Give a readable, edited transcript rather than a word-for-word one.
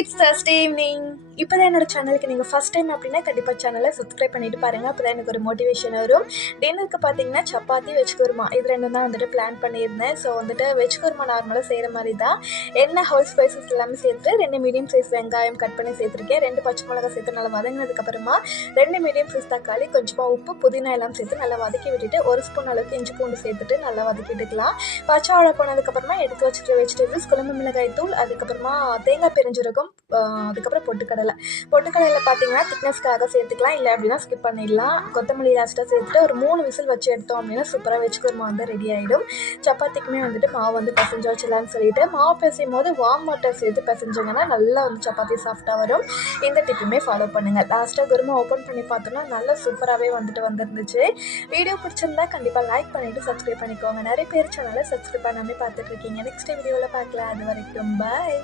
It's Thursday evening. இப்போ தான் என்னோட சேனலுக்கு நீங்கள் ஃபஸ்ட் டைம் அப்படின்னா கண்டிப்பாக சேனலை சப்ஸ்கிரைப் பண்ணிட்டு பாருங்கள். அப்போ தான் எனக்கு ஒரு மோட்டிவேஷன் வரும். டின்னருக்கு பார்த்தீங்கன்னா சப்பாத்தி வெஜ் குருமா இது ரெண்டும் தான் வந்துட்டு பிளான் பண்ணியிருந்தேன். ஸோ வந்துட்டு வெஜ் குருமா நார்மலாக செய்கிற மாதிரி தான் என்ன ஹோல் ஸ்பைசஸ் எல்லாமே சேர்த்து 2 மீடியம் சைஸ் வெங்காயம் கட் பண்ணி சேர்த்துருக்கேன். 2 பச்சை மிளகா சேர்த்து நல்லா வதங்கினதுக்கப்புறமா 2 மீடியம் சைஸ் தக்காளி, கொஞ்சமாக உப்பு, புதினா எல்லாம் சேர்த்து நல்லா வதக்கி விட்டுட்டு 1 ஸ்பூன் அளவுக்கு இஞ்சி பூண்டு சேர்த்துட்டு நல்லா வதக்கிட்டுக்கலாம். பச்சை வாழை போனதுக்கப்புறமா எடுத்து வச்சுட்டு வெஜிடபிள்ஸ், குழம்பு மிளகாய் தூள், அதுக்கப்புறமா தேங்காய் பெருஞ்சீரகம், அதுக்கப்புறம் பொட்டுக்கடலையில் பார்த்தீங்கன்னா திக்னஸ்க்காக சேர்த்துக்கலாம், இல்லை அப்படின்னா ஸ்கிப் பண்ணிடலாம். கொத்தமல்லி லாஸ்ட்டாக சேர்த்துட்டு ஒரு 3 விசில் வச்சு எடுத்தோம் அப்படின்னா சூப்பராக வெஜ் குருமா வந்து ரெடி ஆகிடும். சப்பாத்திக்குமே வந்துட்டு மாவு வந்து பிசைஞ்சு வச்சிடலான்னு சொல்லிட்டு மாவு பிசையும் போது வார்ம் வாட்டர் சேர்த்து பிசைஞ்சிங்கன்னா நல்லா வந்து சப்பாத்தி சாஃப்டாக வரும். இந்த டிப்புமே ஃபாலோ பண்ணுங்கள். லாஸ்ட்டாக குருமா ஓப்பன் பண்ணி பார்த்தோன்னா நல்லா சூப்பராகவே வந்துருந்துச்சு. வீடியோ பிடிச்சிருந்தா கண்டிப்பாக லைக் பண்ணிவிட்டு சப்ஸ்கிரைப் பண்ணிக்கோங்க. நிறைய பேர் சேனலை சப்ஸ்கிரைப் பண்ணாமே பார்த்துட்ருக்கீங்க. நெக்ஸ்ட் வீடியோவில் பார்க்கலாம். அது வரைக்கும் பாய்.